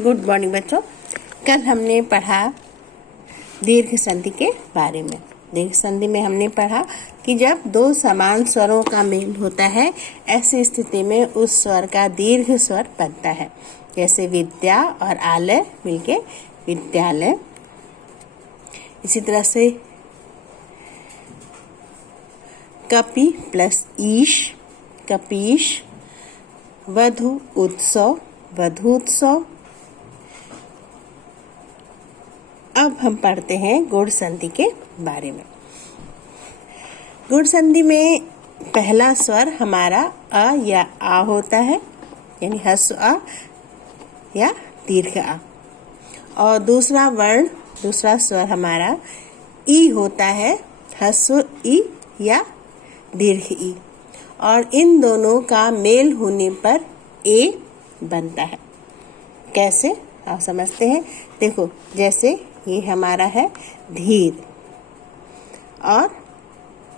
Good morning बच्चों। कल हमने पढ़ा दीर्घ संधि के बारे में। दीर्घ संधि में हमने पढ़ा कि जब दो समान स्वरों का मेल होता है, ऐसी स्थिति में उस स्वर का दीर्घ स्वर बनता है। जैसे विद्या और आलय मिलके विद्यालय। इसी तरह से कपि प्लस ईश कपीश, वधु उत्सव वधूत्सव। अब हम पढ़ते हैं गुण संधि के बारे में। गुण संधि में पहला स्वर हमारा अ या आ होता है, यानी ह्रस्व अ या दीर्घ आ, और दूसरा स्वर हमारा ई होता है, ह्रस्व ई या दीर्घ ई, और इन दोनों का मेल होने पर ए बनता है। कैसे आप समझते हैं? देखो, जैसे ये हमारा है धीर, और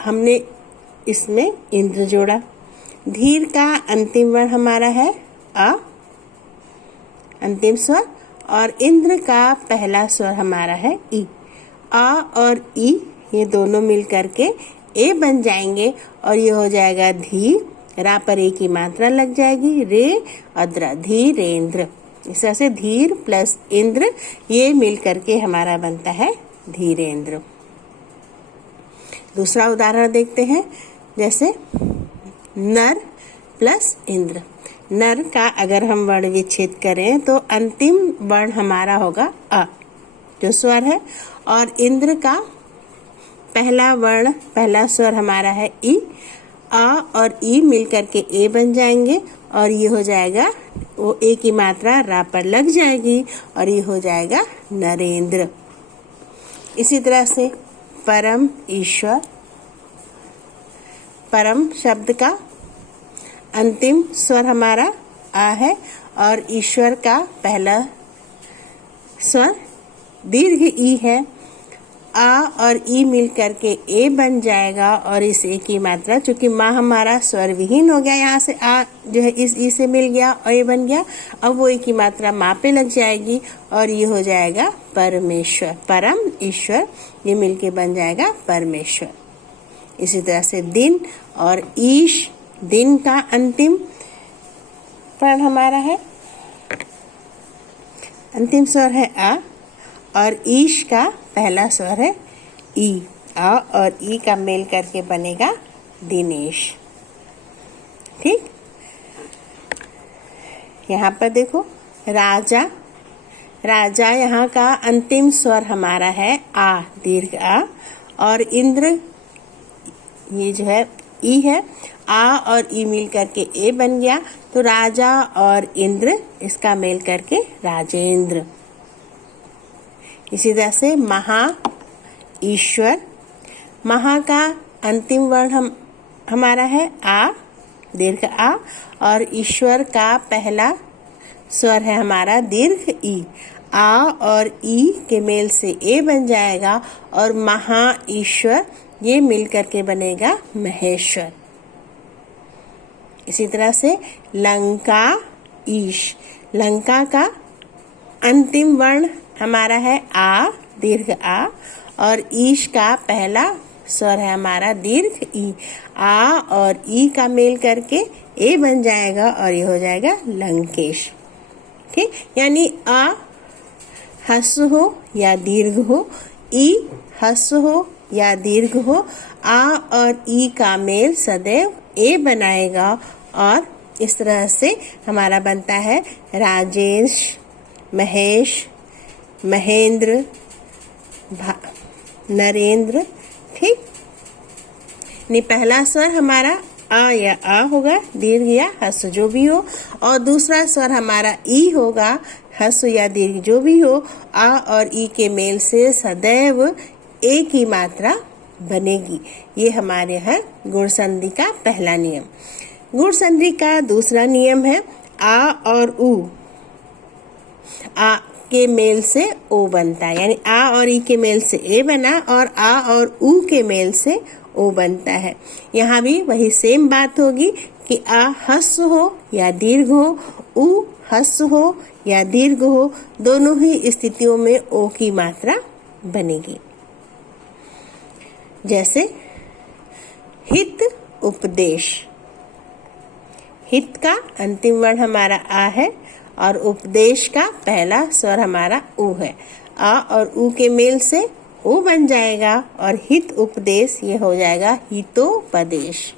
हमने इसमें इंद्र जोड़ा। धीर का अंतिम वर्ण हमारा है अ, अंतिम स्वर, और इंद्र का पहला स्वर हमारा है ई। आ और ई ये दोनों मिल करके ए बन जाएंगे, और ये हो जाएगा धी। रा पर ए की मात्रा लग जाएगी, रे अद्रा, धीरेन्द्र। इस तरह से धीर प्लस इंद्र ये मिल करके हमारा बनता है धीरेन्द्र। दूसरा उदाहरण देखते हैं। जैसे नर प्लस इंद्र। नर का अगर हम वर्ण विच्छेद करें तो अंतिम वर्ण हमारा होगा अ, जो स्वर है, और इंद्र का पहला स्वर हमारा है ई। आ और ई मिल करके ए बन जाएंगे, और ये हो जाएगा, वो ए की मात्रा रा पर लग जाएगी, और ये हो जाएगा नरेंद्र। इसी तरह से परम ईश्वर। परम शब्द का अंतिम स्वर हमारा आ है, और ईश्वर का पहला स्वर दीर्घ ई है। आ और ई मिल करके ए बन जाएगा, और इस ए की मात्रा, चूंकि माँ हमारा स्वर विहीन हो गया, यहाँ से आ जो है इस ई से मिल गया और ए बन गया, अब वो ए की मात्रा माँ पे लग जाएगी, और ये हो जाएगा परमेश्वर। परम ईश्वर ये मिलके बन जाएगा परमेश्वर। इसी तरह से दिन और ईश। दिन का अंतिम वर्ण हमारा है, अंतिम स्वर है आ, और ईश का पहला स्वर है ई। आ और ई का मेल करके बनेगा दिनेश। ठीक, यहाँ पर देखो राजा। राजा यहाँ का अंतिम स्वर हमारा है आ, दीर्घ आ, और इंद्र ये जो है ई है। आ और ई मिल करके ए बन गया, तो राजा और इंद्र इसका मेल करके राजेंद्र। इसी तरह से महा ईश्वर। महा का अंतिम वर्ण हमारा है आ, दीर्घ आ, और ईश्वर का पहला स्वर है हमारा दीर्घ ई। आ और ई के मेल से ए बन जाएगा, और महा ईश्वर ये मिल करके बनेगा महेश्वर। इसी तरह से लंका ईश। लंका का अंतिम वर्ण हमारा है आ, दीर्घ आ, और ईश का पहला स्वर है हमारा दीर्घ ई। आ और ई का मेल करके ए बन जाएगा, और ये हो जाएगा लंकेश। ठीक, यानी आ ह्रस्व हो या दीर्घ हो, ई ह्रस्व हो या दीर्घ हो, आ और ई का मेल सदैव ए बनाएगा, और इस तरह से हमारा बनता है राजेश, महेश, महेंद्र, नरेंद्र। ठीक, पहला स्वर हमारा आ या आ होगा, दीर्घ या ह्रस्व जो भी हो, और दूसरा स्वर हमारा ई होगा, ह्रस्व या दीर्घ जो भी हो। आ और ई के मेल से सदैव ए की मात्रा बनेगी। ये हमारे है गुण संधि का पहला नियम। गुण संधि का दूसरा नियम है आ और उ। आ के मेल से ओ बनता है, यानी आ और ई के मेल से ए बना, और आ और उ के मेल से ओ बनता है। यहाँ भी वही सेम बात होगी कि आ ह्रस्व हो या दीर्घ हो, ऊ ह्रस्व हो या दीर्घ हो, दोनों ही स्थितियों में ओ की मात्रा बनेगी। जैसे हित उपदेश, हित का अंतिम वर्ण हमारा आ है और उपदेश का पहला स्वर हमारा ऊ है। आ और ऊ के मेल से ओ बन जाएगा और हित उपदेश ये हो जाएगा हितोपदेश।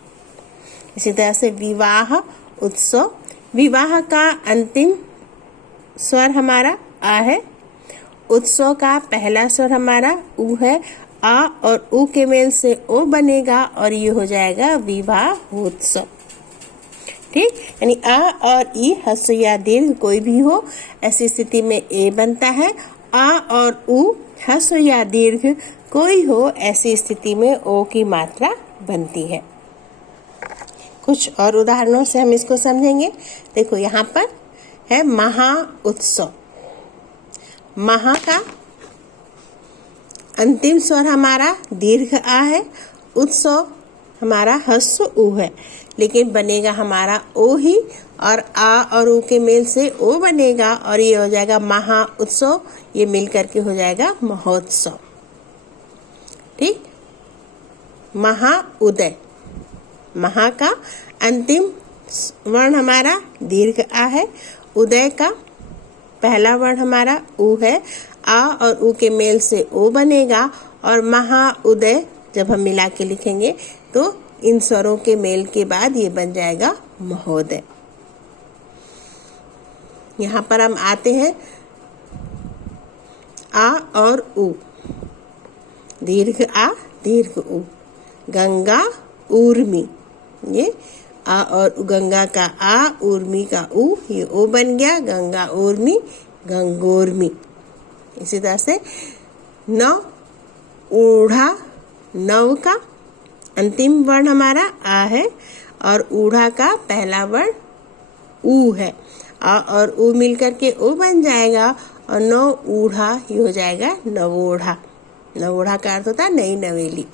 इसी तरह से विवाह उत्सव, विवाह का अंतिम स्वर हमारा आ है, उत्सव का पहला स्वर हमारा ऊ है। आ और ऊ के मेल से ओ बनेगा और ये हो जाएगा विवाहोत्सव। ठीक, यानी आ और ई ह्रस्व या दीर्घ कोई भी हो, ऐसी स्थिति में ए बनता है। आ और ऊ ह्रस्व या दीर्घ कोई हो, ऐसी स्थिति में ओ की मात्रा बनती है। कुछ और उदाहरणों से हम इसको समझेंगे। देखो यहाँ पर है महा उत्सव, महा का अंतिम स्वर हमारा दीर्घ आ है, उत्सव हमारा ह्रस्व ऊ है, लेकिन बनेगा हमारा ओ ही और आ और ऊ के मेल से ओ बनेगा और ये हो जाएगा महा उत्सव, ये मिल करके हो जाएगा महोत्सव। ठीक, महा उदय, महा का अंतिम वर्ण हमारा दीर्घ आ है, उदय का पहला वर्ण हमारा ऊ है। आ और ऊ के मेल से ओ बनेगा और महा उदय जब हम मिला के लिखेंगे तो इन स्वरों के मेल के बाद ये बन जाएगा महोदय। यहाँ पर हम आते हैं आ और ऊ, दीर्घ आ दीर्घ ऊ, गंगा ऊर्मी, ये आ और गंगा का आ, ऊर्मी का ऊ, ये ओ बन गया, गंगा ऊर्मी गंगोर्मी। इसी तरह से नव ऊढ़ा, नव का अंतिम वर्ण हमारा आ है और ऊढ़ा का पहला वर्ण ऊ है। आ और ऊ मिल करके ओ बन जाएगा और नव ऊढ़ा ये हो जाएगा नवोढ़ा। नवोढ़ा का अर्थ होता है नई नवेली।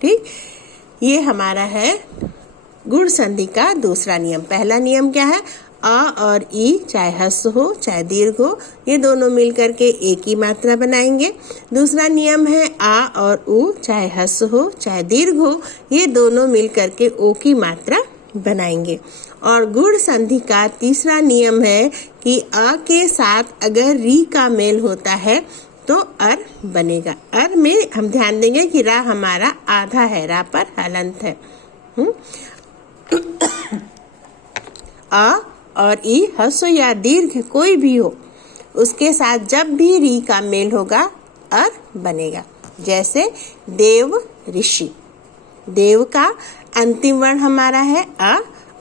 ठीक, ये हमारा है गुण संधि का दूसरा नियम। पहला नियम क्या है? आ और ई चाहे ह्रस्व हो चाहे दीर्घ हो, ये दोनों मिलकर के एक ही मात्रा बनाएंगे। दूसरा नियम है आ और ऊ चाहे ह्रस्व हो चाहे दीर्घ हो, ये दोनों मिलकर के ओ की मात्रा बनाएंगे। और गुण संधि का तीसरा नियम है कि आ के साथ अगर री का मेल होता है तो अर बनेगा। अर में हम ध्यान देंगे कि रा हमारा आधा है, रा पर हलंत है। आ और ई ह्रस्व या दीर्घ कोई भी हो, उसके साथ जब भी री का मेल होगा अर बनेगा। जैसे देव ऋषि, देव का अंतिम वर्ण हमारा है अ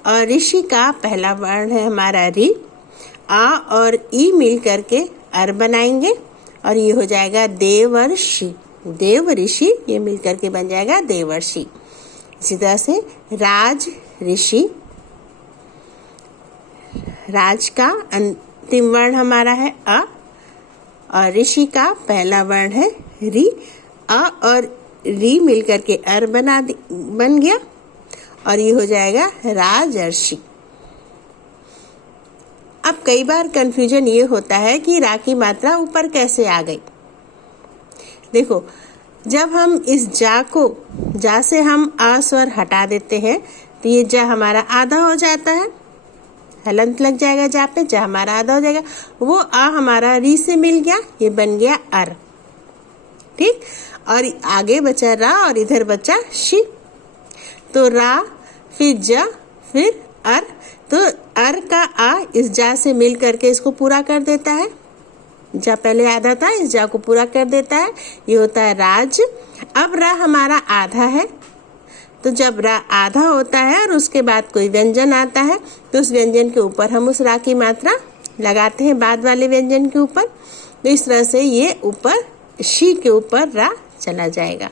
और ऋषि का पहला वर्ण है हमारा री। आ और ई मिल करके अर बनाएंगे और ये हो जाएगा देवर्षि। देव ऋषि ये मिल करके बन जाएगा देवर्षि। इसी तरह से राज ऋषि, राज का अंतिम वर्ण हमारा है अ और ऋषि का पहला वर्ण है री। अ और री मिलकर के अर बन गया और ये हो जाएगा राजर्षि। अब कई बार कंफ्यूजन ये होता है कि रा की मात्रा ऊपर कैसे आ गई। देखो, जब हम इस जा से हम आ स्वर हटा देते हैं तो ये जा हमारा आधा हो जाता है, हलंत लग जाएगा जा पे, जा हमारा आधा हो जाएगा। वो आ हमारा री से मिल गया, ये बन गया अर। ठीक, और आगे बचा रा और इधर बचा शी। तो रा फिर जा फिर अर, तो अर का आ इस जा से मिल करके इसको पूरा कर देता है। जा पहले आधा था, इस जा को पूरा कर देता है, ये होता है राज। अब रा हमारा आधा है, तो जब रा आधा होता है और उसके बाद कोई व्यंजन आता है तो उस व्यंजन के ऊपर हम उस रा की मात्रा लगाते हैं बाद वाले व्यंजन के ऊपर। तो इस तरह से ये ऊपर शी के ऊपर रा चला जाएगा।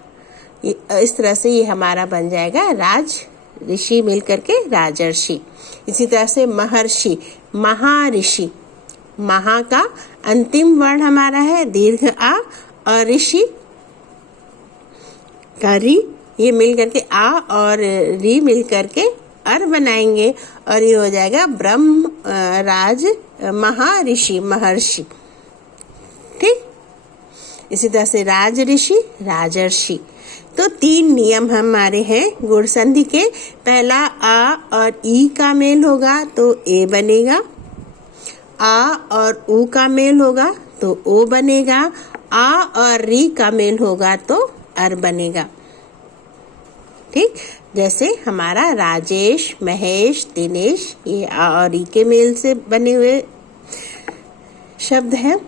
इस तरह से ये हमारा बन जाएगा राज ऋषि मिल करके राजर्षि। इसी तरह से महर्षि, महाऋषि, महा का अंतिम वर्ण हमारा है दीर्घ आ और ऋषि का री, ये मिल करके आ और री मिल करके अर बनाएंगे और ये हो जाएगा ब्रह्म राज महर्षि महर्षि। ठीक, इसी तरह से राज ऋषि राजर्षि। तो 3 नियम हमारे हैं गुण संधि के। पहला आ और ई का मेल होगा तो ए बनेगा, आ और ऊ का मेल होगा तो ओ बनेगा, आ और री का मेल होगा तो अर बनेगा। ठीक, जैसे हमारा राजेश, महेश, दिनेश, ये आ और ई के मेल से बने हुए शब्द हैं।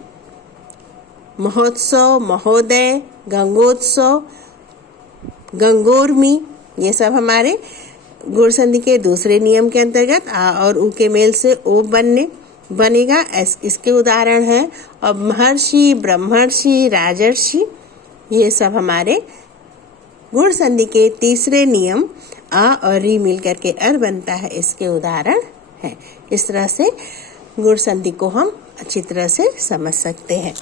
महोत्सव, महोदय, गंगोत्सव, गंगोर्मी, ये सब हमारे गुण संधि के दूसरे नियम के अंतर्गत आ और ऊ के मेल से ओ बनेगा। इसके उदाहरण हैं। और महर्षि, ब्रह्मर्षि, राजर्षि, ये सब हमारे गुण संधि के तीसरे नियम आ और री मिल करके अर बनता है, इसके उदाहरण हैं। इस तरह से गुण संधि को हम अच्छी तरह से समझ सकते हैं।